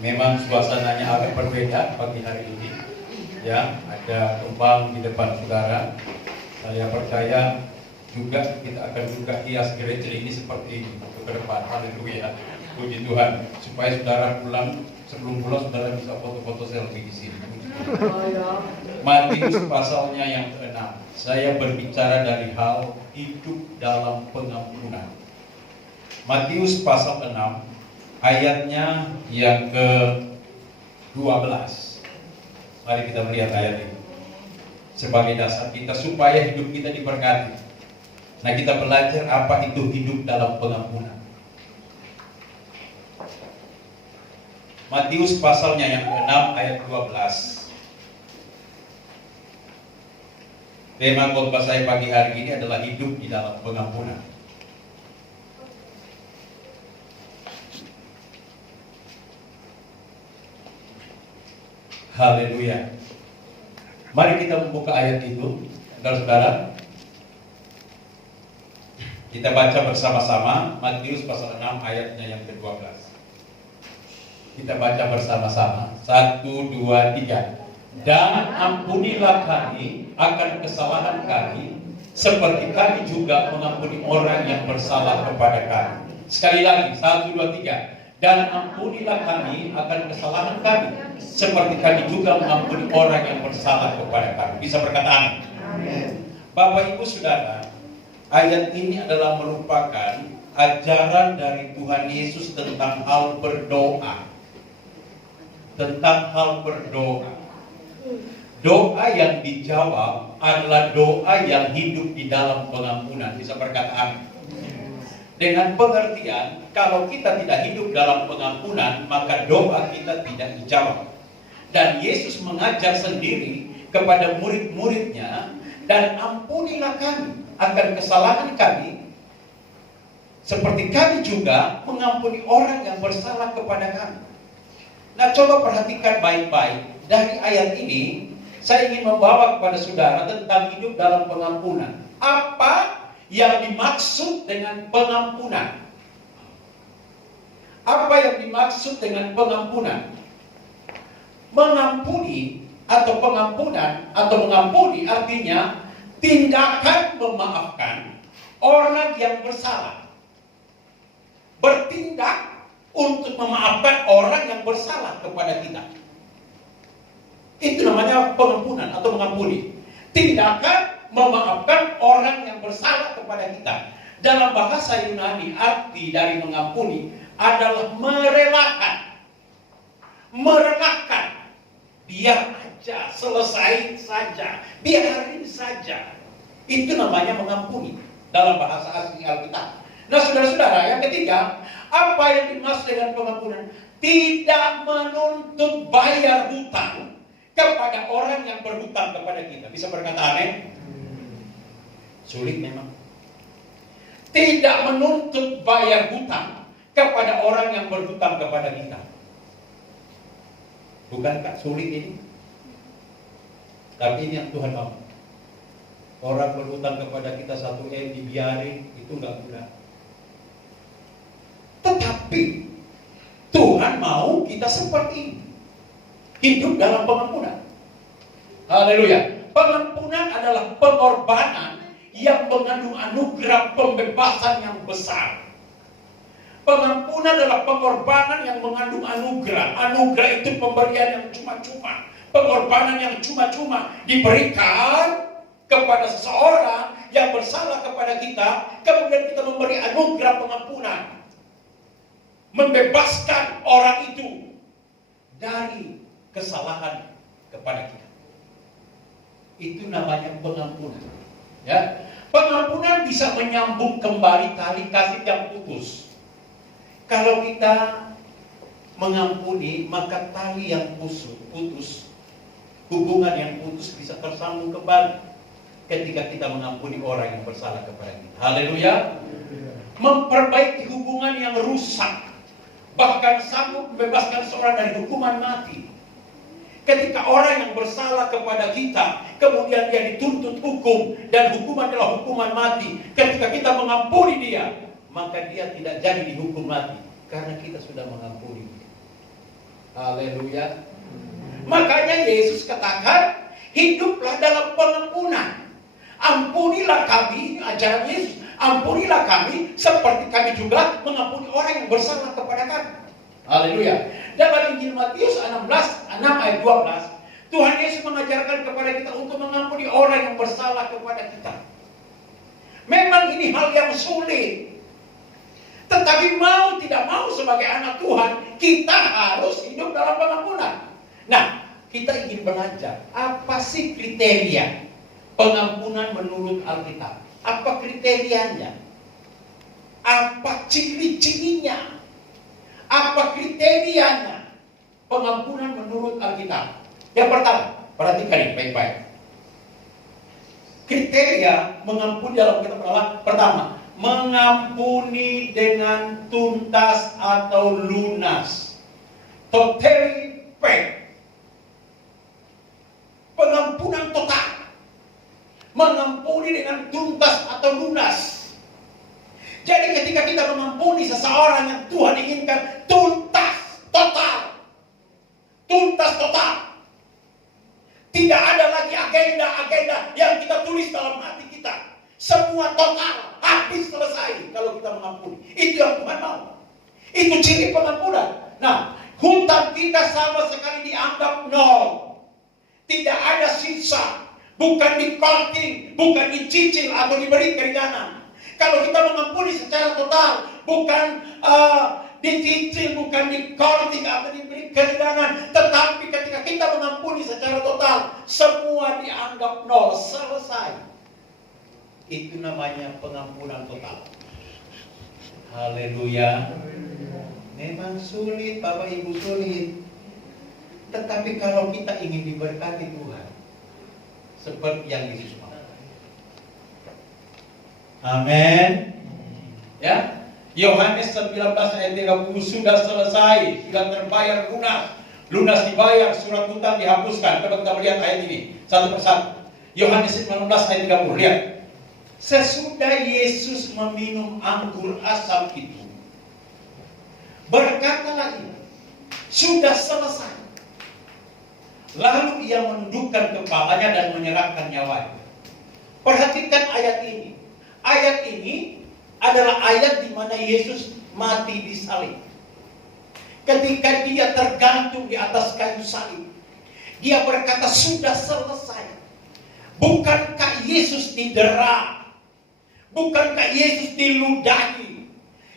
Memang suasananya agak berbeda pagi hari ini. Ya, ada tumpang di depan saudara. Saya percaya juga kita akan juga hias gereja ini seperti ini untuk ke depan. Haleluya. Puji Tuhan. Supaya saudara pulang, sebelum pulang saudara bisa foto-foto selfie di sini. Matius pasalnya yang ke-6. Saya berbicara dari hal hidup dalam pengampunan. Matius pasal 6 ayatnya yang ke-12. Mari kita melihat ayat ini sebagai dasar kita supaya hidup kita diberkati. Nah, kita belajar apa itu hidup dalam pengampunan. Matius pasalnya yang ke-6 ayat 12. Tema khotbah saya pagi hari ini adalah hidup di dalam pengampunan. Haleluya. Mari kita membuka ayat itu, saudara-saudara. Kita baca bersama-sama Matius pasal 6 ayatnya yang ke-12. Kita baca bersama-sama. 1, 2, 3. Dan ampunilah kami akan kesalahan kami, seperti kami juga mengampuni orang yang bersalah kepada kami. Sekali lagi, 1, 2, 3. Dan ampunilah kami akan kesalahan kami, seperti kami juga mengampuni orang yang bersalah kepada kami. Bisa berkata amin. Bapak Ibu Saudara, ayat ini adalah merupakan ajaran dari Tuhan Yesus tentang hal berdoa. Tentang hal berdoa. Doa yang dijawab adalah doa yang hidup di dalam pengampunan. Bisa berkata amin. Dengan pengertian, kalau kita tidak hidup dalam pengampunan, maka doa kita tidak dijawab. Dan Yesus mengajar sendiri kepada murid-muridnya, dan ampunilah kami akan kesalahan kami, seperti kami juga mengampuni orang yang bersalah kepada kami. Nah, coba perhatikan baik-baik. Dari ayat ini, saya ingin membawa kepada saudara tentang hidup dalam pengampunan. Apa yang dimaksud dengan pengampunan? Apa yang dimaksud dengan pengampunan? Mengampuni atau pengampunan atau mengampuni artinya tindakan memaafkan orang yang bersalah. Bertindak untuk memaafkan orang yang bersalah kepada kita. Itu namanya pengampunan atau mengampuni. Tindakan memaafkan orang yang bersalah kepada kita. Dalam bahasa Yunani, arti dari mengampuni adalah merelakan. Merelakan. Biar aja, selesai saja. Biarin saja. Itu namanya mengampuni dalam bahasa asli Alkitab. Nah, saudara-saudara, yang ketiga, apa yang dimaksud dengan pengampunan? Tidak menuntut bayar hutang kepada orang yang berhutang kepada kita. Bisa berkata amin? Sulit memang. Tidak menuntut bayar hutang kepada orang yang berhutang kepada kita. Bukankah sulit ini? Tapi ini yang Tuhan mau. Orang berhutang kepada kita 1 M dibiarin, itu enggak guna. Tetapi Tuhan mau kita seperti ini. Hidup dalam pengampunan. Haleluya. Pengampunan adalah pengorbanan yang mengandung anugerah pembebasan yang besar. Pengampunan adalah pengorbanan yang mengandung anugerah. Anugerah itu pemberian yang cuma-cuma. Pengorbanan yang cuma-cuma diberikan kepada seseorang yang bersalah kepada kita. Kemudian kita memberi anugerah pengampunan. Membebaskan orang itu dari kesalahan kepada kita. Itu namanya pengampunan. Ya, pengampunan bisa menyambung kembali tali kasih yang putus. Kalau kita mengampuni, maka tali yang putus, hubungan yang putus bisa tersambung kembali ketika kita mengampuni orang yang bersalah kepada kita. Haleluya. Memperbaiki hubungan yang rusak, bahkan sanggup membebaskan seorang dari hukuman mati. Ketika orang yang bersalah kepada kita, kemudian dia dituntut hukum, dan hukuman adalah hukuman mati. Ketika kita mengampuni dia, maka dia tidak jadi dihukum mati, karena kita sudah mengampuni dia. Haleluya. Makanya Yesus katakan, hiduplah dalam pengampunan. Ampunilah kami, ini ajaran Yesus. Ampunilah kami seperti kami juga mengampuni orang yang bersalah kepada kami. Haleluya. Dalam Injil Matius 6 ayat 12, Tuhan Yesus mengajarkan kepada kita untuk mengampuni orang yang bersalah kepada kita. Memang ini hal yang sulit. Tetapi mau tidak mau sebagai anak Tuhan, kita harus hidup dalam pengampunan. Nah, kita ingin belajar apa sih kriteria pengampunan menurut Alkitab? Apa kriterianya? Apa ciri-cirinya? Apa kriterianya pengampunan menurut Alkitab? Yang pertama, perhatikan ini baik-baik. Kriteria mengampuni dalam Alkitab adalah pertama, mengampuni dengan tuntas atau lunas. Totally paid. Pengampunan total. Mengampuni dengan tuntas atau lunas. Jadi ketika kita mengampuni seseorang yang Tuhan inginkan, tuntas total. Tuntas total. Tidak ada lagi agenda-agenda yang kita tulis dalam hati kita. Semua total, habis, selesai kalau kita mengampuni. Itu yang Tuhan mau. Itu ciri pengampunan. Nah, hutang kita sama sekali dianggap nol. Tidak ada sisa. Bukan di-counting, bukan dicicil atau diberi keringanan. Kalau kita mengampuni secara total, bukan dicicil, bukan di-counting atau diberi keringanan. Tetapi ketika kita mengampuni secara total, semua dianggap nol, selesai. Itu namanya pengampunan total. Haleluya. Memang sulit, Bapak Ibu, sulit. Tetapi kalau kita ingin diberkati Tuhan, seperti yang Yesus mau. Amin. Ya. Yohanes 19 ayat 30, sudah selesai, sudah terbayar lunas. Lunas dibayar, surat hutang dihapuskan. Coba kita melihat ayat ini satu persatu. Yohanes 19 ayat 30, lihat. Sesudah Yesus meminum anggur asam itu, berkatalah ia, sudah selesai. Lalu ia menundukkan kepalanya dan menyerahkan nyawanya. Perhatikan ayat ini. Ayat ini adalah ayat di mana Yesus mati di salib. Ketika dia tergantung di atas kayu salib, dia berkata sudah selesai. Bukankah Yesus didera? Bukankah Yesus diludahi?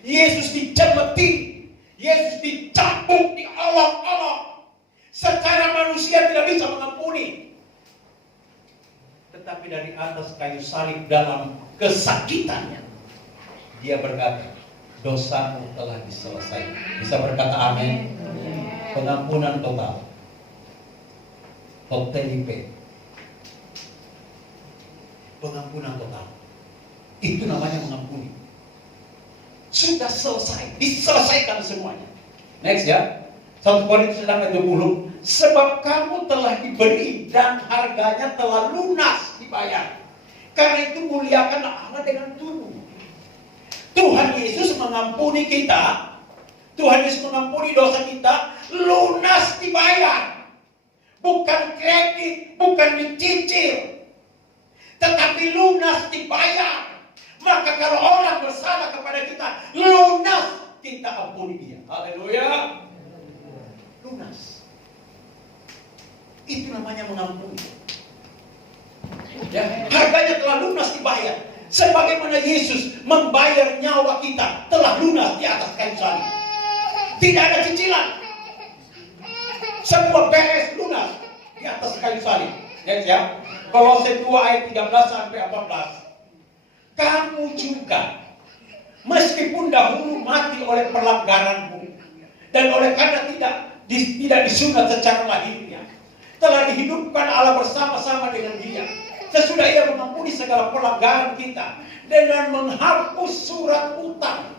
Yesus dicemeti? Yesus dicambuk, diolok-olok? Secara manusia tidak bisa mengampuni. Tetapi dari atas kayu salib dalam kesakitannya, dia berkata, dosamu telah diselesaikan. Bisa berkata amin? Pengampunan total. Totally paid. Pengampunan total. Itu namanya mengampuni. Sudah selesai. Diselesaikan semuanya. Next ya. 1 Korintus 6 ayat 20. Sebab kamu telah diberi dan harganya telah lunas dibayar. Karena itu muliakanlah Allah dengan tubuh. Tuhan Yesus mengampuni kita. Tuhan Yesus mengampuni dosa kita. Lunas dibayar. Bukan kredit, bukan dicicil. Tetapi lunas dibayar. Maka kalau orang bersalah kepada kita, lunas kita ampuni dia. Haleluya. Lunas. Itu namanya mengampuni. Ya, harganya telah lunas dibayar. Sebagaimana Yesus membayar nyawa kita telah lunas di atas kayu salib. Tidak ada cicilan. Semua beres lunas di atas kayu salib. Ya. Kolose 2 ayat 13 sampai 14. Kamu juga meskipun dahulu mati oleh pelanggaranmu dan oleh karena tidak disunat secara lahirnya, telah dihidupkan Allah bersama-sama dengan Dia. Sesudah Ia mengampuni segala pelanggaran kita dengan menghapus surat hutang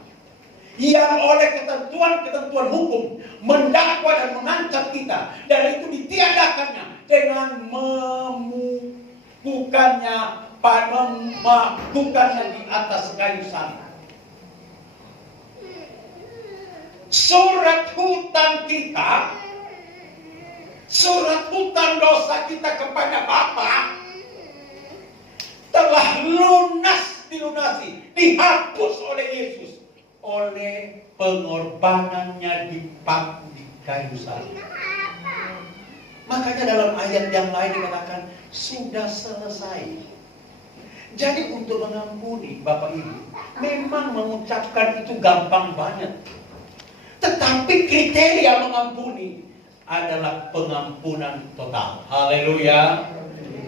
yang oleh ketentuan-ketentuan hukum mendakwa dan mengancam kita, dan itu ditiadakannya dengan membukannya di atas kayu salib. Surat hutang kita Surat hutang dosa kita kepada Bapa telah lunas dilunasi, dihapus oleh Yesus oleh pengorbanannya di kayu salib. Makanya dalam ayat yang lain dikatakan sudah selesai. Jadi untuk mengampuni Bapak Ibu, memang mengucapkan itu gampang banget. Tetapi kriteria mengampuni adalah pengampunan total. Haleluya.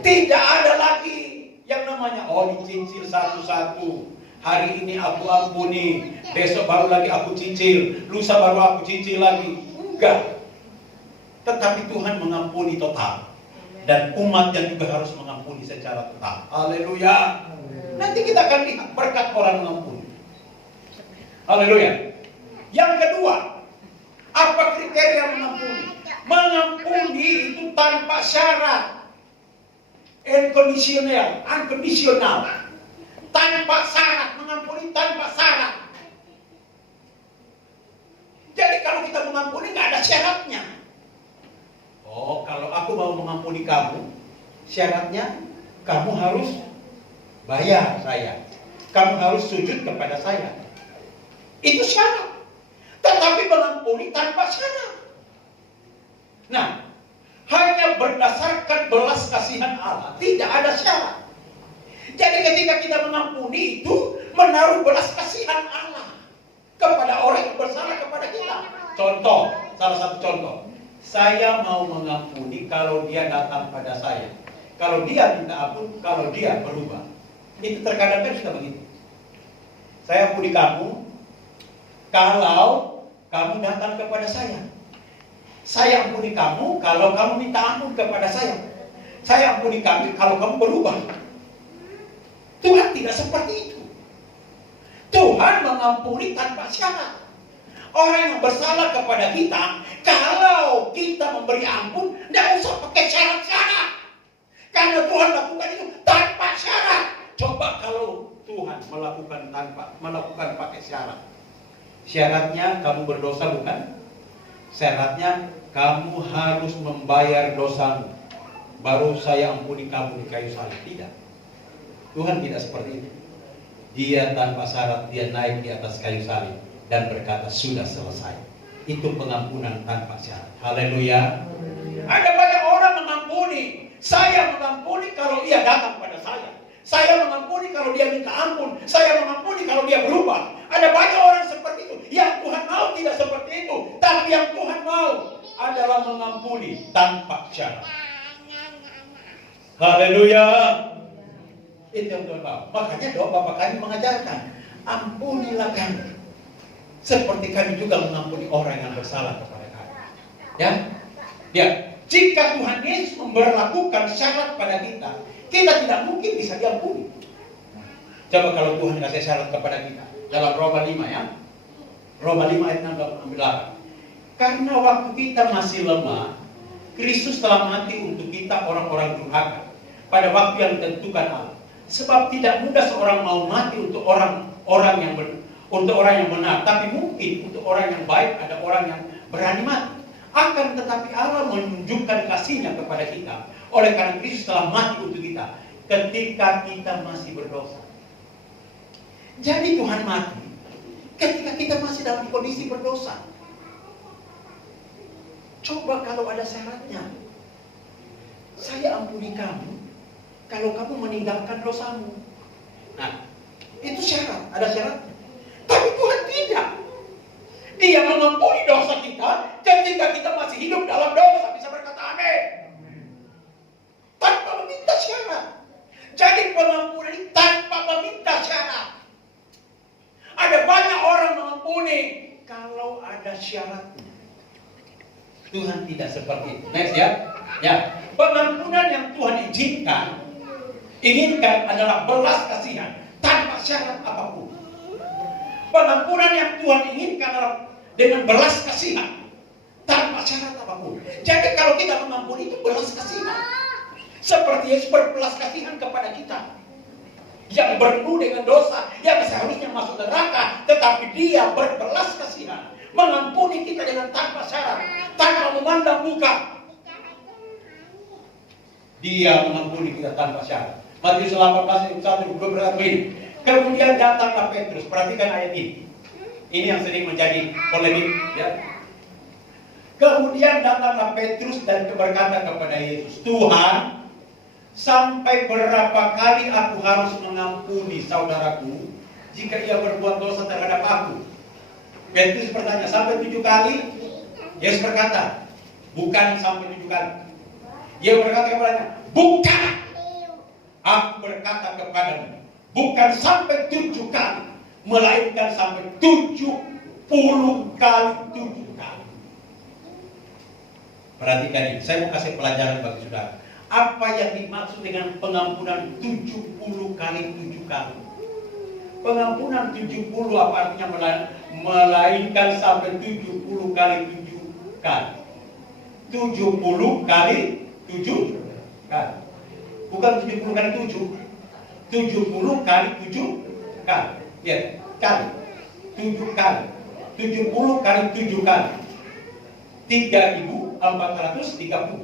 Tidak ada lagi yang namanya dicicil satu-satu. Hari ini aku ampuni, besok baru lagi aku cicil, lusa baru aku cicil lagi. Enggak. Tetapi Tuhan mengampuni total. Dan umat yang juga harus mengampuni secara total. Haleluya. Nanti kita akan lihat berkat orang mengampuni. Haleluya. Yang kedua, apa kriteria mengampuni? Mengampuni itu tanpa syarat. Unconditional. Tanpa syarat. Mengampuni tanpa syarat. Jadi kalau kita mengampuni nggak ada syaratnya. Kalau aku mau mengampuni kamu, syaratnya kamu harus bayar saya. Kamu harus sujud kepada saya. Itu syarat. Tetapi mengampuni tanpa syarat. Nah, hanya berdasarkan belas kasihan Allah, tidak ada syarat. Jadi ketika kita mengampuni itu menaruh belas kasihan Allah kepada orang yang bersalah kepada kita. Contoh, salah satu contoh. Saya mau mengampuni kalau dia datang pada saya. Kalau dia minta ampun, kalau dia berubah. Itu terkadang kan sudah begitu. Saya ampuni kamu kalau kamu datang kepada saya. Saya ampuni kamu kalau kamu minta ampun kepada saya. Saya ampuni kamu kalau kamu berubah. Tuhan tidak seperti itu. Tuhan mengampuni tanpa syarat. Orang yang bersalah kepada kita, kalau kita memberi ampun, tidak usah pakai syarat-syarat. Karena Tuhan lakukan itu tanpa syarat. Coba kalau Tuhan melakukan pakai syarat. Syaratnya kamu berdosa bukan? Syaratnya kamu harus membayar dosamu. Baru saya ampuni kamu di kayu salib. Tidak. Tuhan tidak seperti itu. Dia tanpa syarat, dia naik di atas kayu salib dan berkata sudah selesai. Itu pengampunan tanpa syarat. Haleluya. Ada banyak orang mengampuni. Saya mengampuni kalau dia datang pada saya. Saya mengampuni kalau dia minta ampun. Saya mengampuni kalau dia berubah. Ada banyak orang seperti itu. Yang Tuhan mau tidak seperti itu. Tapi yang Tuhan mau adalah mengampuni tanpa syarat. Haleluya. Itu yang Tuhan mau. Makanya doa Bapa kami mengajarkan, ampunilah kami seperti kami juga mengampuni orang yang bersalah kepada kami. Ya. Jika Tuhan Yesus memberlakukan syarat pada kita, kita tidak mungkin bisa diampuni. Coba kalau Tuhan kasih syarat kepada kita dalam Roma 5 ya. Roma 5 ayat 6-8. Karena waktu kita masih lemah, Kristus telah mati untuk kita orang-orang durhaka pada waktu yang ditentukan Allah. Sebab tidak mudah seorang mau mati untuk orang yang benar, tapi mungkin untuk orang yang baik ada orang yang berani mati. Akan tetapi Allah menunjukkan kasih-Nya kepada kita oleh karena Kristus telah mati untuk kita ketika kita masih berdosa. Jadi Tuhan mati ketika kita masih dalam kondisi berdosa. Coba kalau ada syaratnya. Saya ampuni kamu kalau kamu meninggalkan dosamu. Nah, itu syarat, ada syaratnya. Tapi Tuhan tidak. Dia mengampuni dosa kita ketika kita masih hidup dalam dosa. Bisa berkata amin. Tanpa meminta syarat. Jadi pengampunan ini tanpa meminta syarat. Ada banyak orang mengampuni kalau ada syaratnya. Tuhan tidak seperti itu. Next ya. Pengampunan yang Tuhan inginkan adalah belas kasihan tanpa syarat apapun. Pengampunan yang Tuhan inginkan adalah dengan belas kasihan tanpa syarat apapun. Jadi kalau kita mengampuni itu belas kasihan. Seperti Yesus berbelas kasihan kepada kita yang berpenuh dengan dosa, yang seharusnya masuk neraka, tetapi Dia berbelas kasihan mengampuni kita dengan tanpa syarat, tanpa memandang muka. Dia mengampuni kita tanpa syarat. Matius 18 ayat 1 berkata begini. Kemudian datanglah Petrus. Perhatikan ayat ini. Ini yang sering menjadi polemik, ya. Kemudian datanglah Petrus dan berkata kepada Yesus, Tuhan, sampai berapa kali aku harus mengampuni saudaraku jika ia berbuat dosa terhadap aku? Petrus bertanya, sampai 7 kali? Yesus berkata, bukan sampai 7 kali. Dia berkata kepadanya, bukan. Aku berkata kepadamu, bukan sampai 7 kali, melainkan sampai 70 kali 7 kali. Perhatikan ini, saya mau kasih pelajaran bagi saudara. Apa yang dimaksud dengan pengampunan 70 kali 7 kali? Pengampunan 70 apa artinya melainkan sampai 70 kali 7 kali? 70 kali 7 kali. Bukan 70 kali 7. 70 kali 7 kali. Ya, kali. 7 kali. 70 kali 7 kali. 3.430.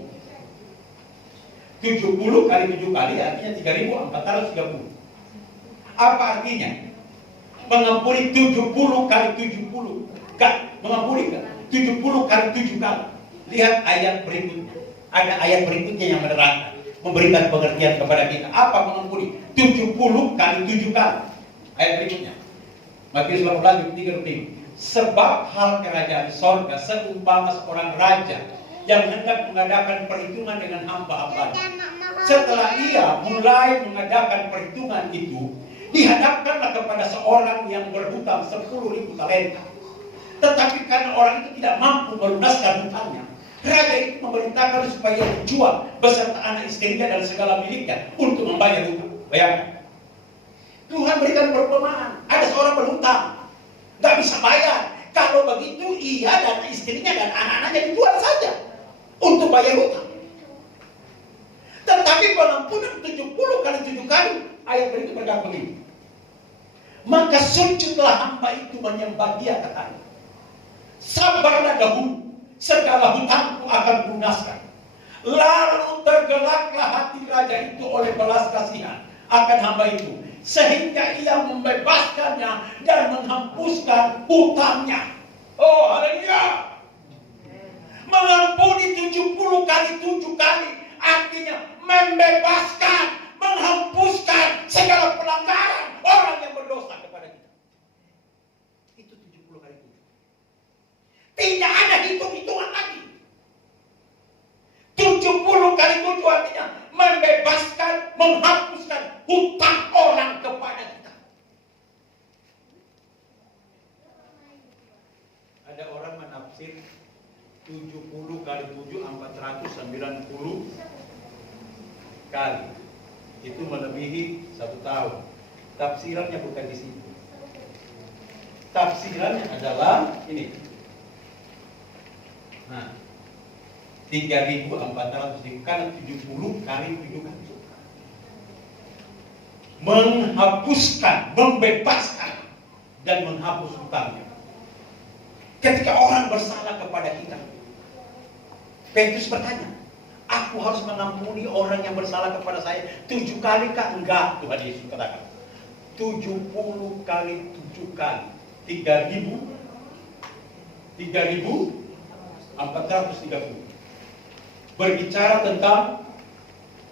70 kali 7 kali artinya 3.430. Apa artinya? Mengampuni 70 kali 70. Mengampuni 70 kali 7 kali. Lihat ayat berikutnya. Ada ayat berikutnya yang menerangkan, memberikan pengertian kepada kita. Apa mengampuni? 70 kali 7 kali. Ayat berikutnya. Matius 18 ayat 3. Sebab hal kerajaan sorga seumpama seorang raja yang hendak mengadakan perhitungan dengan hamba-hamba. Setelah ia mulai mengadakan perhitungan itu, dihadapkanlah kepada seorang yang berhutang 10.000 talenta. Tetapi karena orang itu tidak mampu melunaskan hutangnya, raja itu memerintahkan supaya dijual beserta anak istrinya dan segala miliknya untuk membayar hutang. Bayangkan, Tuhan berikan perumpamaan. Ada seorang berhutang, nggak bisa bayar. Kalau begitu ia dan istrinya dan anak-anaknya dijual saja untuk bayar hutang. Tetapi pengampunan 70 kali 7 kali, ayat berikut berkata begini. Maka sujudlah hamba itu menyembah dia, katanya. Sabarlah dahulu, segala hutangku akan lunaskan. Lalu tergelaklah hati raja itu oleh belas kasihan akan hamba itu, sehingga ia membebaskannya dan menghapuskan hutangnya. Oh, haleluya. Mengampuni 70 kali 7 kali artinya membebaskan, menghapuskan segala pelanggaran orang yang berdosa kepada kita. Itu 70 kali 7. Tidak ada hitung-hitungan lagi. 70 kali 7 artinya membebaskan, menghapuskan hutang orang kepada kita. Ada orang menafsir 70 kali 7 490 kali. Itu melebihi 1 tahun. Tafsirannya bukan di sini. Tafsirannya adalah ini. Nah, 3.400 karena 70 kali 7 kali. Menghapuskan, membebaskan dan menghapus hutangnya. Ketika orang bersalah kepada kita, Petrus bertanya, aku harus mengampuni orang yang bersalah kepada saya 7 kali kah? Enggak, Tuhan Yesus katakan 70 kali 7 kali 3.430. Berbicara tentang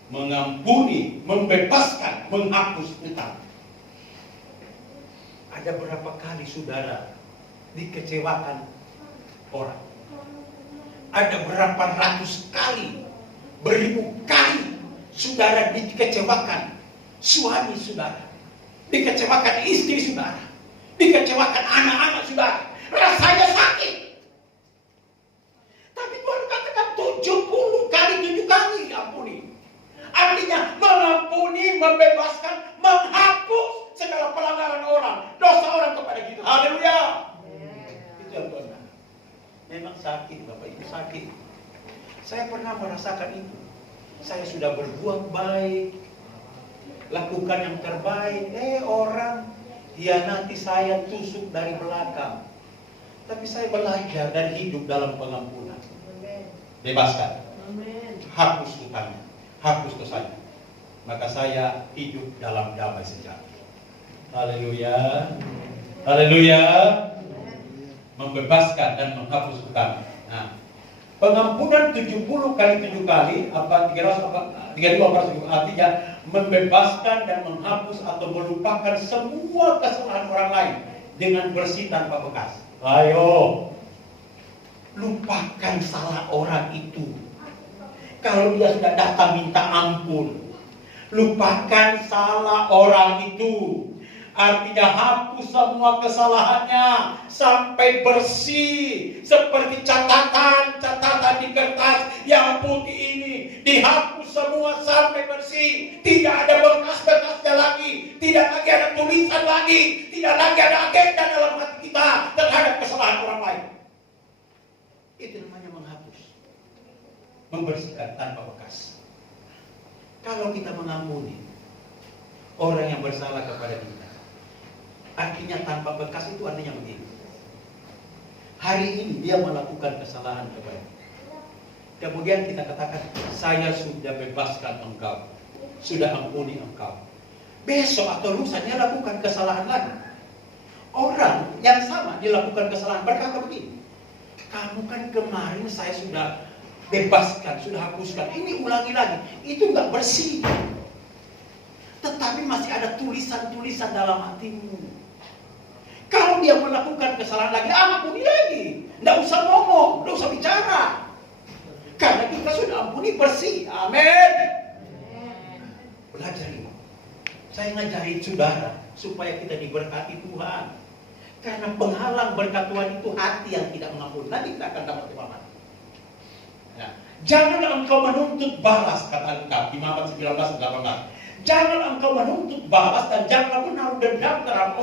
mengampuni, membebaskan, menghapus hutang. Ada berapa kali saudara dikecewakan orang? Ada berapa ratus kali, beribu kali saudara dikecewakan suami saudara, dikecewakan istri saudara, dikecewakan anak-anak saudara. Rasanya sakit. Tapi Tuhan katakan 70 kali 7 kali ampuni. Artinya mengampuni, membebaskan, menghapus segala pelanggaran orang, dosa orang kepada kita. Haleluya. Itu yang Tuhan. Memang sakit, Bapak Ibu, sakit. Saya pernah merasakan itu. Saya sudah berbuat baik, lakukan yang terbaik. Orang hianati saya, tusuk dari belakang. Tapi saya belajar dan hidup dalam pengampunan. Bebaskan, hapus hutangnya, hapus dosanya. Maka saya hidup dalam damai sejati. Haleluya. Haleluya. Membebaskan dan menghapus hutang. Nah, pengampunan 70 kali 7 kali, 32 artinya membebaskan dan menghapus atau melupakan semua kesalahan orang lain dengan bersih tanpa bekas. Ayo, lupakan salah orang itu. Kalau dia sudah datang minta ampun, lupakan salah orang itu. Artinya hapus semua kesalahannya sampai bersih, seperti catatan di kertas yang putih ini dihapus semua sampai bersih. Tidak ada bekas-bekasnya lagi, tidak lagi ada tulisan lagi, tidak lagi ada agenda dalam hati kita terhadap kesalahan orang lain. Itu namanya menghapus, membersihkan tanpa bekas. Kalau kita mengampuni orang yang bersalah kepada kita, artinya tanpa bekas itu artinya begini. Hari ini dia melakukan kesalahan kepada kita. Kemudian kita katakan, saya sudah bebaskan engkau, sudah ampuni engkau. Besok atau lusa dia lakukan kesalahan lagi. Orang yang sama dilakukan kesalahan berkata begini, kamu kan kemarin saya sudah bebaskan, sudah hapuskan, ini ulangi lagi. Itu nggak bersih. Tetapi masih ada tulisan-tulisan dalam hatimu. Kalau dia melakukan kesalahan lagi, ampuni lagi. Nggak usah ngomong, nggak usah bicara. Karena kita sudah ampuni bersih. Amin. Belajar ini. Saya ngajarin saudara supaya kita diberkati Tuhan. Karena penghalang berkat Tuhan itu hati yang tidak mengampuni. Nanti kita akan dapat imamat. Nah, janganlah engkau menuntut balas, kata Alkitab, Imamat 19:18. Jangan engkau menuntut balas dan janganlah menaruh dendam terhadap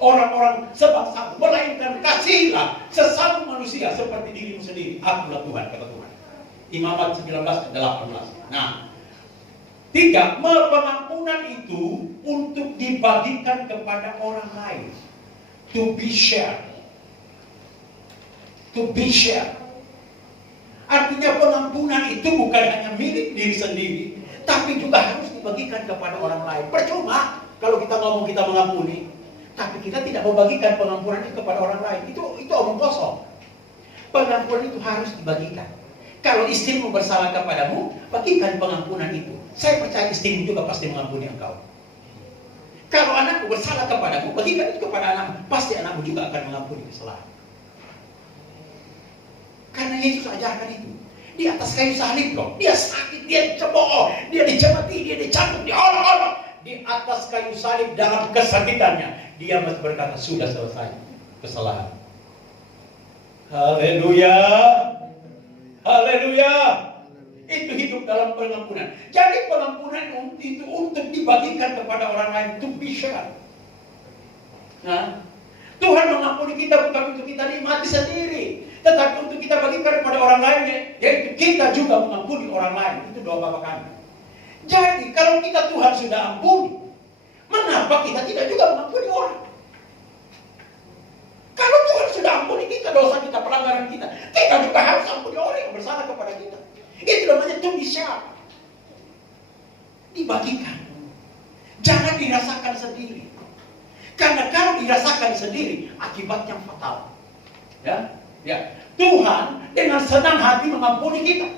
orang-orang sebangsa, melainkan kasihilah sesama manusia seperti dirimu sendiri. Akulah Tuhan, kata Tuhan. Imamat 19:18. Nah, 3, pengampunan itu untuk dibagikan kepada orang lain. To be shared. To be shared. Artinya pengampunan itu bukan hanya milik diri sendiri, tapi juga harus dibagikan kepada orang lain. Percuma kalau kita ngomong kita mengampuni, tapi kita tidak membagikan pengampunan itu kepada orang lain. Itu omong kosong. Pengampunan itu harus dibagikan. Kalau istrimu bersalah kepadamu, bagikan pengampunan itu. Saya percaya istrimu juga pasti mengampuni engkau. Kalau anakmu bersalah kepadamu, bagikan itu kepada anakmu. Pasti anakmu juga akan mengampuni kesalahan. Karena Yesus ajarkan itu. Di atas kayu salib loh. Dia sakit, dia dicemooh, dia dicemati, dia dicambuk, diolok-olok. Di atas kayu salib dalam kesakitannya, dia masih berkata, sudah selesai kesalahan. Haleluya. Haleluya. Itu hidup dalam pengampunan. Jadi pengampunan itu untuk dibagikan kepada orang lain, to be shared. Nah, Tuhan mengampuni kita bukan untuk kita nikmati sendiri, tetapi untuk kita bagikan kepada orang lain, yaitu kita juga mengampuni orang lain. Itu doa Bapa kami. Jadi kalau kita Tuhan sudah ampuni, mengapa kita tidak juga mengampuni orang? Kalau Tuhan sudah ampuni kita, dosa kita, pelanggaran kita, kita juga harus ampuni orang yang bersalah kepada kita. Itu namanya to be shared. Dibagikan. Jangan dirasakan sendiri. Karena kalau dirasakan sendiri, akibatnya fatal. Ya. Tuhan dengan senang hati mengampuni kita.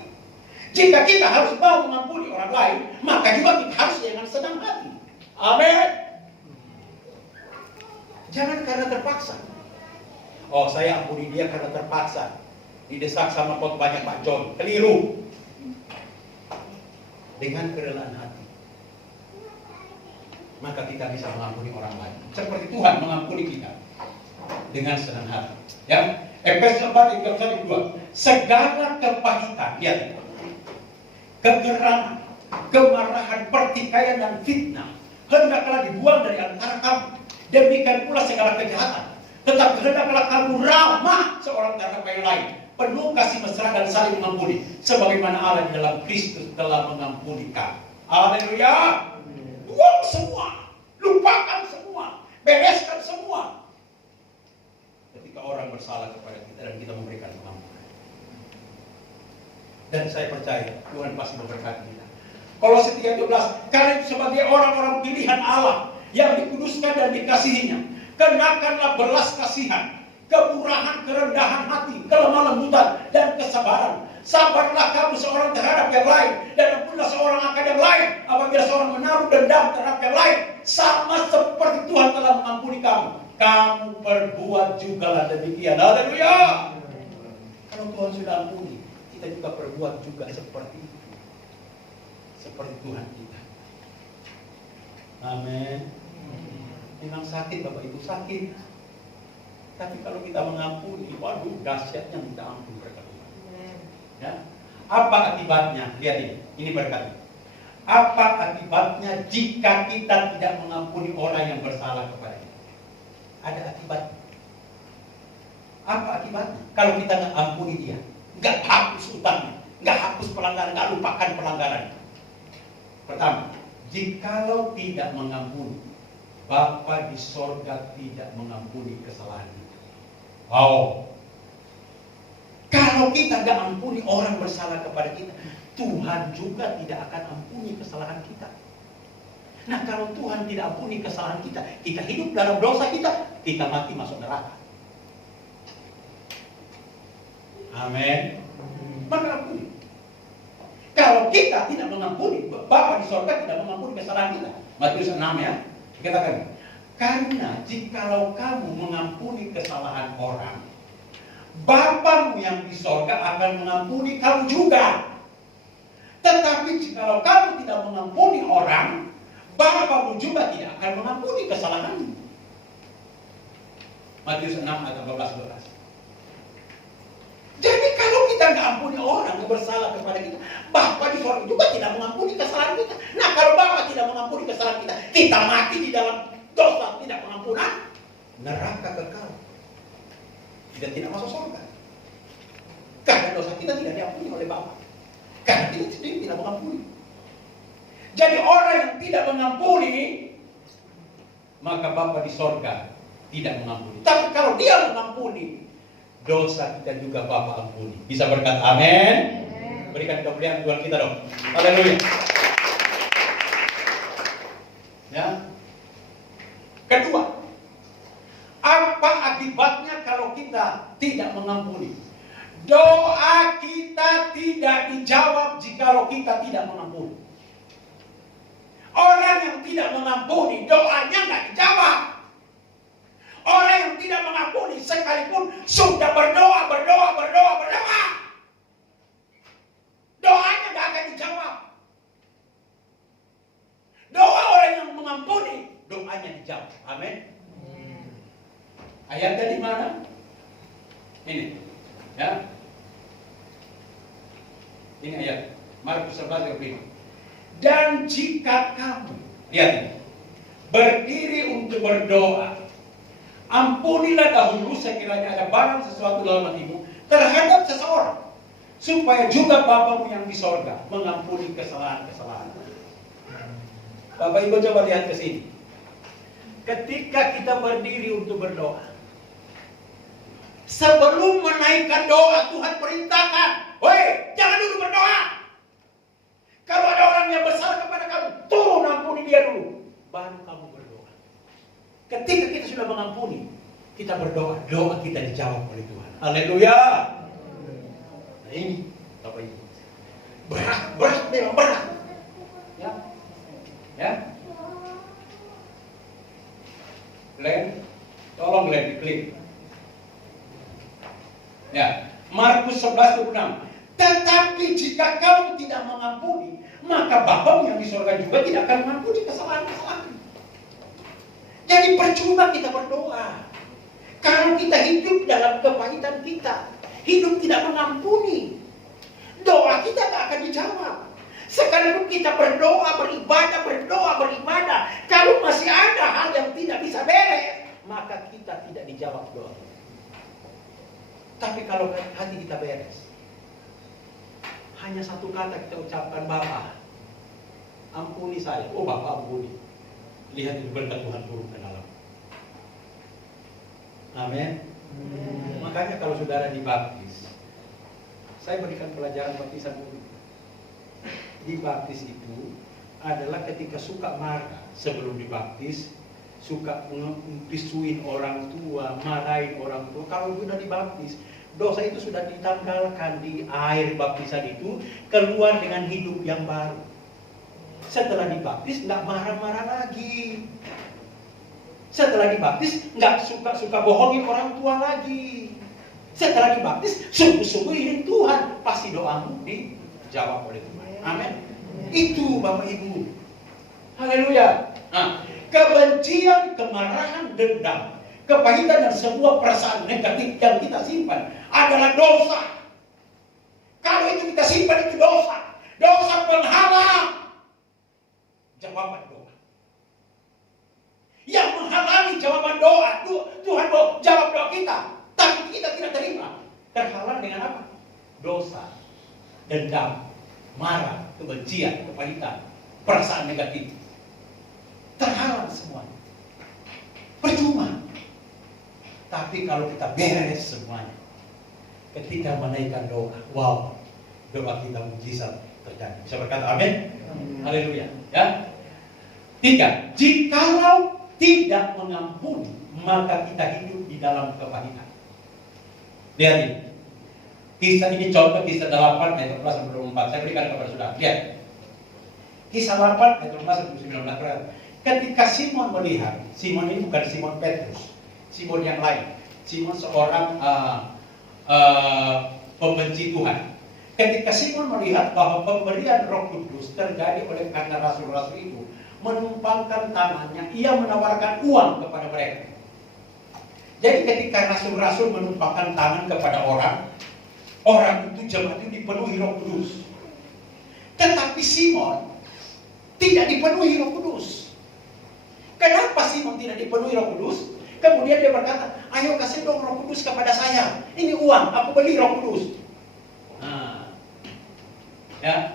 Jika kita harus mau mengampuni orang lain, maka juga kita harus dengan senang hati. Amin. Jangan karena terpaksa. Oh, saya ampuni dia karena terpaksa. Didesak sama pot banyak Pak John. Keliru. Dengan kerelaan hati, maka kita bisa mengampuni orang lain. Seperti Tuhan mengampuni kita dengan senang hati. Ya, Efesus 4:1-2. Segala kepahitan, ya, kegeraman, kemarahan, pertikaian dan fitnah hendaklah dibuang dari antara kamu. Demikian pula segala kejahatan. Tetapi hendaklah kamu ramah seorang terhadap yang lain, penuh kasih mesra dan saling mengampuni, sebagaimana Allah di dalam Kristus telah mengampuni kamu. Haleluya. Buang semua, lupakan semua, bereskan semua. Ketika orang bersalah kepada kita dan kita memberikan pengampunan, dan saya percaya Tuhan pasti memberkati kita. Kolose 3:12, kalian sebagai orang-orang pilihan Allah yang dikuduskan dan dikasihinya, kenakanlah belas kasihan, kemurahan, kerendahan hati, kelemah lembutan, dan kesabaran. Sabarlah kamu seorang terhadap yang lain, dan ampunilah seorang akan yang lain apabila seorang menaruh dendam terhadap yang lain, sama seperti Tuhan telah mengampuni kamu. Kamu perbuat jugalah demikian. Haleluya. Kalau Tuhan sudah ampuni, kita juga perbuat juga seperti itu. Seperti Tuhan kita. Amin. Memang sakit Bapak Ibu, sakit. Tapi kalau kita mengampuni, waduh dahsyatnya minta ampun berkat Tuhan. Ya. Apa akibatnya? Lihat ini berkat. Apa akibatnya jika kita tidak mengampuni orang yang bersalah kepada kita? Ada akibatnya. Apa akibatnya? Kalau kita nggak ampuni dia, nggak hapus utangnya, nggak hapus pelanggaran, nggak lupakan pelanggaran. Pertama, jikalau tidak mengampuni, Bapa di sorga tidak mengampuni kesalahan kita. Wow. Kalau kita nggak ampuni orang bersalah kepada kita, Tuhan juga tidak akan ampuni kesalahan kita. Nah, kalau Tuhan tidak ampuni kesalahan kita, kita hidup dalam dosa kita mati masuk neraka. Amin. Maka ampuni. Kalau kita tidak mengampuni, Bapa di sorga tidak mengampuni kesalahan kita. Matius 6 ya. Dikatakan, karena jikalau kamu mengampuni kesalahan orang, Bapamu yang di sorga akan mengampuni kamu juga. Tetapi jikalau kamu tidak mengampuni orang, Bapamu juga tidak akan mengampuni kesalahanmu. Matius 6 ayat 12. Jadi kalau kita nggak ampuni orang yang bersalah kepada kita, Bapa di sorga juga tidak mengampuni kesalahan kita. Nah, kalau Bapa tidak mengampuni kesalahan kita, kita mati di dalam dosa tidak pengampunan, neraka kekal. Kita tidak masuk surga. Karena dosa kita tidak diampuni oleh Bapa. Karena kita sendiri tidak mengampuni. Jadi orang yang tidak mengampuni, maka Bapa di sorga tidak mengampuni. Tapi kalau dia mengampuni, dosa kita juga Bapa ampuni. Bisa berkata amin? Berikan kemuliaan Tuhan kita dong. Haleluya. Ya. Kedua, apa akibatnya kalau kita tidak mengampuni? Doa kita tidak dijawab jikalau kita tidak mengampuni. Orang yang tidak mengampuni, doanya nggak dijawab. Orang yang tidak mengampuni sekalipun sudah berdoa, doanya nggak akan dijawab. Doa orang yang mengampuni, doanya dijawab. Amin. Ayat dari mana? Ini, ya. Ini ayat Markus 11:5. Dan jika kamu, lihat ini, berdiri untuk berdoa, ampunilah dahulu sekiranya ada barang sesuatu dalam hatimu terhadap seseorang, supaya juga Bapamu yang di sorga mengampuni kesalahan-kesalahan. Bapak Ibu coba lihat ke sini. Ketika kita berdiri untuk berdoa, sebelum menaikkan doa, Tuhan perintahkan, woi, jangan dulu berdoa. Kalau ada orang yang bersalah kepada kamu, turun ampuni dia dulu, baru kamu berdoa. Ketika kita sudah mengampuni, kita berdoa, doa kita dijawab oleh Tuhan. Haleluya. Nah ini, Bapak Ibu, berat, memang berat. Ya. Glenn, tolong Glenn diklik. Ya, Markus 11:26. Tetapi jika kamu tidak mengampuni, maka Bapamu yang di surga juga tidak akan mengampuni kesalahan-kesalahan. Jadi percuma kita berdoa kalau kita hidup dalam kepahitan kita, hidup tidak mengampuni, doa kita tak akan dijawab. Sekalipun kita berdoa, beribadah, kalau masih ada hal yang tidak bisa beres, maka kita tidak dijawab doa. Tapi kalau hati kita beres, hanya satu kata kita ucapkan, Bapa, ampuni saya. Oh, Bapa ampuni. Lihat itu berkat Tuhan turun ke dalam. Amin. Makanya kalau saudara dibaptis, saya berikan pelajaran baptisan dulu. Dibaptis itu adalah ketika suka marah sebelum dibaptis, suka ngepisuin orang tua, marahin orang tua. Kalau sudah dibaptis, dosa itu sudah ditanggalkan di air baptisan itu, keluar dengan hidup yang baru. Setelah dibaptis nggak marah-marah lagi. Setelah dibaptis nggak suka bohongin orang tua lagi. Setelah dibaptis sungguh-sungguh ingin Tuhan, pasti doamu dijawab oleh Tuhan. Amin. Itu Bapak Ibu. Haleluya. Nah, kebencian, kemarahan, dendam, kepahitan dan semua perasaan negatif yang kita simpan adalah dosa. Kalau itu kita simpan itu dosa. Dosa penghalang jawaban doa. Yang menghalangi jawaban doa, Tuhan mau jawab doa kita, tapi kita tidak terima. Terhalang dengan apa? Dosa, dendam, marah, kebencian, kepahitan, perasaan negatif. Terhalang semuanya. Percuma. Tapi kalau kita beres semuanya, ketika menaikkan doa, wow, doa kita mujizat terjadi. Bisa berkata amin? Haleluya. Ya. 3. Jikalau tidak mengampuni, maka kita hidup di dalam kepahitan. Lihat ini. Kisah ini contoh kisah 8 ayat 12 sampai 24. Saya berikan kepada saudara. Lihat. Kisah 8 ayat 12 sampai 19. Ketika Simon melihat, Simon ini bukan Simon Petrus, Simon yang lain. Simon seorang pembenci Tuhan. Ketika Simon melihat bahwa pemberian Roh Kudus terjadi oleh karena rasul-rasul itu menumpangkan tangannya, ia menawarkan uang kepada mereka. Jadi ketika rasul-rasul menumpangkan tangan kepada orang itu jemaat itu dipenuhi Roh Kudus. Tetapi Simon tidak dipenuhi Roh Kudus. Kenapa Simon tidak dipenuhi Roh Kudus? Kemudian dia berkata, ayo kasih dong Roh Kudus kepada saya. Ini uang, aku beli Roh Kudus. Nah, ya.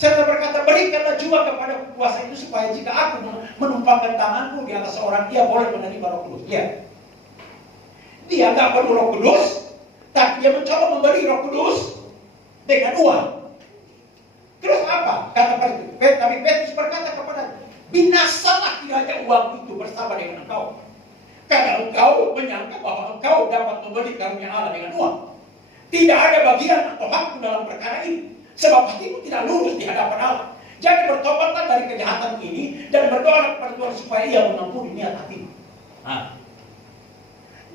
Saya berkata, berikanlah juga kepada kuasa itu supaya jika aku menumpangkan tanganku di atas orang, dia boleh menerima Roh Kudus. Lihat. Dia nggak perlu Roh Kudus, tapi dia mencoba memberi Roh Kudus dengan uang. Terus apa? Kata Petrus, tapi Petrus berkata kepada, binasalah kiranya uang itu bersama dengan engkau. Karena engkau menyangka bahwa engkau dapat membeli karunia Allah dengan uang. Tidak ada bagian atau hak dalam perkara ini. Sebab hatimu tidak lurus di hadapan Allah. Jadi bertobatlah dari kejahatan ini dan berdoa kepada Tuhan supaya ia mengampuni niat hatimu. Nah.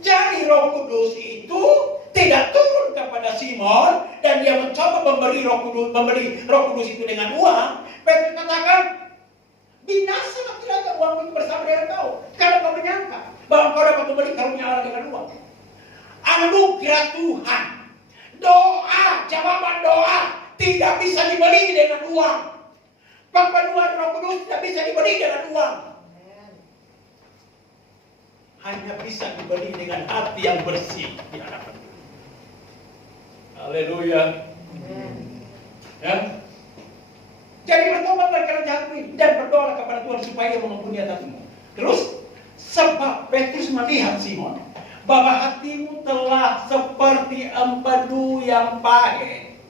Jadi Roh Kudus itu tidak turun kepada Simon dan dia mencoba memberi Roh Kudus itu dengan uang. Petrus katakan, binasalah kiranya uang itu bersama dengan kau. Karena kau menyangka bahwa kau dapat membeli karunia Allah dengan uang. Anugerah Tuhan, doa, jawaban doa tidak bisa dibeli dengan uang. Pemenuhan Roh Kudus tidak bisa dibeli dengan uang. Hanya bisa dibeli dengan hati yang bersih di hadapan Tuhan. Haleluya. Ya. Jadi bertobatlah karena jahat ini dan berdoa kepada Tuhan supaya Dia mengampuni hatimu. Terus sebab Petrus melihat Simon bahwa hatimu telah seperti empedu yang pahit.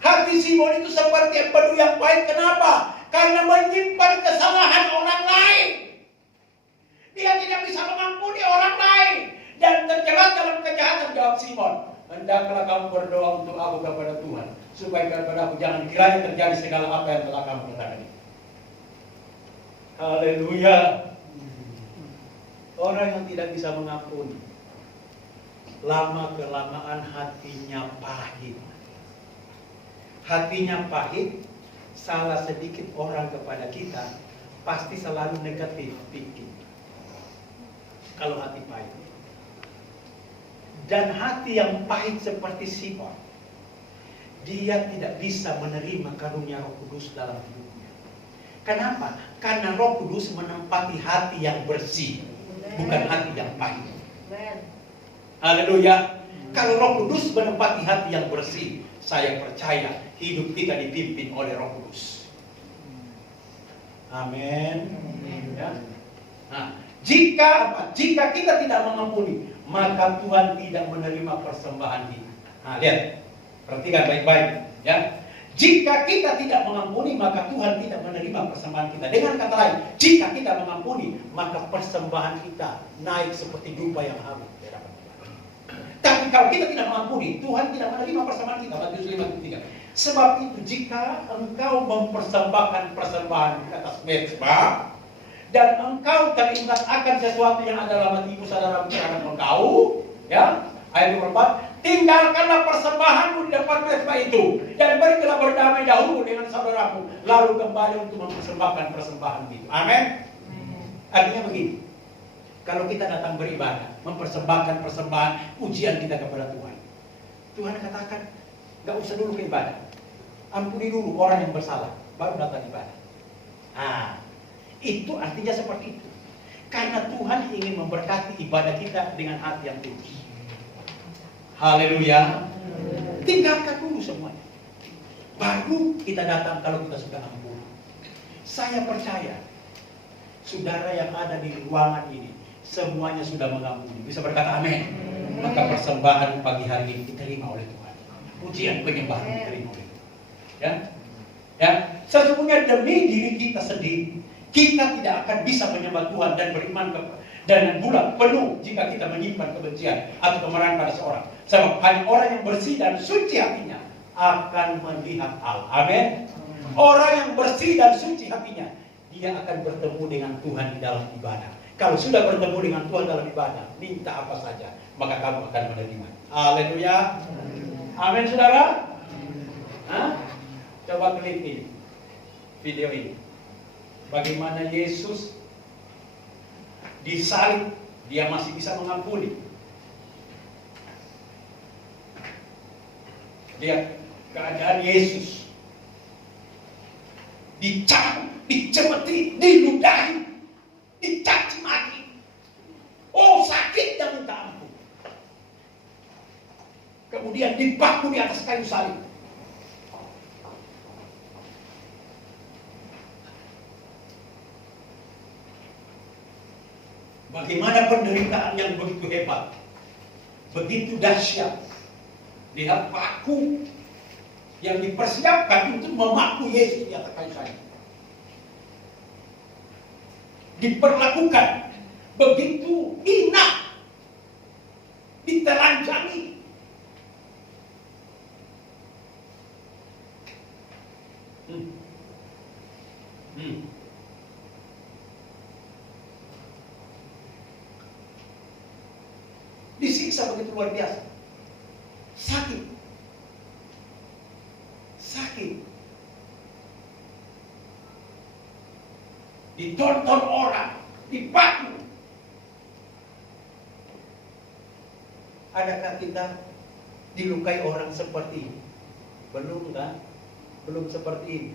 Hati Simon itu seperti empedu yang pahit. Kenapa? Karena menyimpan kesalahan orang lain. Dia tidak bisa mengampuni orang lain dan terjerat dalam kejahatan. Jawab Simon, hendaklah kamu berdoa untuk aku kepada Tuhan supaya kepada aku jangan kiranya terjadi segala apa yang telah kamu katakan. Haleluya. Orang yang tidak bisa mengampuni, lama kelamaan hatinya pahit. Hatinya pahit, salah sedikit orang kepada kita pasti selalu negatif thinking. Kalau hati pahit. Dan hati yang pahit seperti Simon, dia tidak bisa menerima karunia Roh Kudus dalam hidupnya. Kenapa? Karena Roh Kudus menempati hati yang bersih, bukan hati yang pahit. Haleluya. Kalau Roh Kudus menempati hati yang bersih, saya percaya hidup kita dipimpin oleh Roh Kudus. Amin. Ya. Nah, jika kita tidak mengampuni, maka Tuhan tidak menerima persembahan kita. Nah, lihat, perhatikan baik-baik, ya. Jika kita tidak mengampuni, maka Tuhan tidak menerima persembahan kita. Dengan kata lain, jika kita mengampuni, maka persembahan kita naik seperti dupa yang habis. Tapi kalau kita tidak mengampuni, Tuhan tidak menerima persembahan kita. Matius 5:3. Sebab itu, jika engkau mempersembahkan persembahan di atas mezbah, dan engkau teringat akan sesuatu yang ada dalam hatimu saudara terhadap engkau, ya, ayat 24, tinggalkanlah persembahanmu di depan mezbah itu, dan pergilah berdamai dahulu dengan saudaramu, lalu kembali untuk mempersembahkan persembahan itu. Amin. Artinya begini, kalau kita datang beribadah, mempersembahkan persembahan ujian kita kepada Tuhan, Tuhan katakan, gak usah dulu ke ibadah, ampuni dulu orang yang bersalah, baru datang ibadah. Itu artinya seperti itu. Karena Tuhan ingin memberkati ibadah kita dengan hati yang tulus. Haleluya. Tinggalkan dulu semuanya, baru kita datang kalau kita sudah ampun. Saya percaya saudara yang ada di ruangan ini semuanya sudah mengampuni. Bisa berkata amin. Maka persembahan pagi hari ini diterima oleh Tuhan. Pujian penyembahan diterima oleh Tuhan. Ya, sesungguhnya demi diri kita sendiri, kita tidak akan bisa menyembah Tuhan dan beriman dan bulat penuh jika kita menyimpan kebencian atau kemarahan pada seorang. Sebab hanya orang yang bersih dan suci hatinya akan melihat Allah. Amin. Orang yang bersih dan suci hatinya, dia akan bertemu dengan Tuhan di dalam ibadah. Kalau sudah bertemu dengan Tuhan dalam ibadah, minta apa saja, maka kamu akan menerima. Haleluya. Amin, saudara. Coba klik ini, video ini. Bagaimana Yesus disalib, dia masih bisa mengampuni. Lihat keadaan Yesus. Dicambuk, dicemeti, diludahi, dicaci maki. Oh, sakitnya minta ampun. Kemudian dipaku di atas kayu salib. Bagaimana penderitaan yang begitu hebat, begitu dahsyat. Lihat paku yang dipersiapkan untuk memaku Yesus di atas kayu salib. Diperlakukan begitu hina, ditelanjangi. Disiksa begitu luar biasa. Sakit. Ditonton orang, dipaku. Adakah kita dilukai orang seperti ini? Belum kan? Belum seperti ini.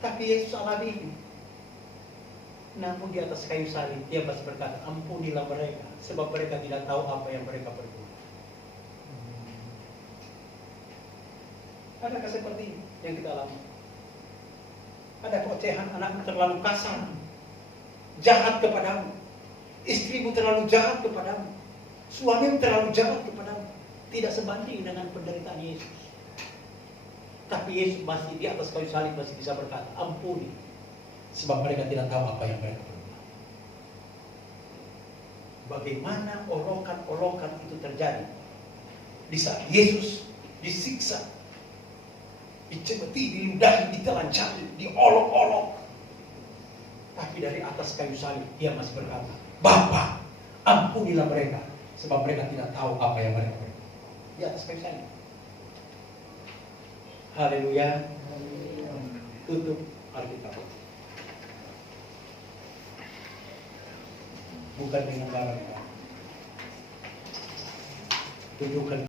Tapi Yesus alami ini. Namun di atas kayu salib dia masih berkata, ampunilah mereka, sebab mereka tidak tahu apa yang mereka perbuat. Adakah seperti ini yang kita alami? Ada ocehan, anakmu terlalu kasar, jahat kepadamu, istrimu terlalu jahat kepadamu, suamimu terlalu jahat kepadamu. Tidak sebanding dengan penderitaan Yesus. Tapi Yesus masih di atas kayu salib masih bisa berkata, ampuni, sebab mereka tidak tahu apa yang mereka perbuat. Bagaimana olokan-olokan itu terjadi di saat Yesus disiksa, dicemeti, diludahi, ditelanjangi, diolok-olok. Tapi dari atas kayu salib dia masih berkata, Bapa, ampunilah mereka, sebab mereka tidak tahu apa yang mereka perbuat. Di atas kayu salib. Haleluya. Tutup Alkitab. Bukan dengan darah. Tunjukkan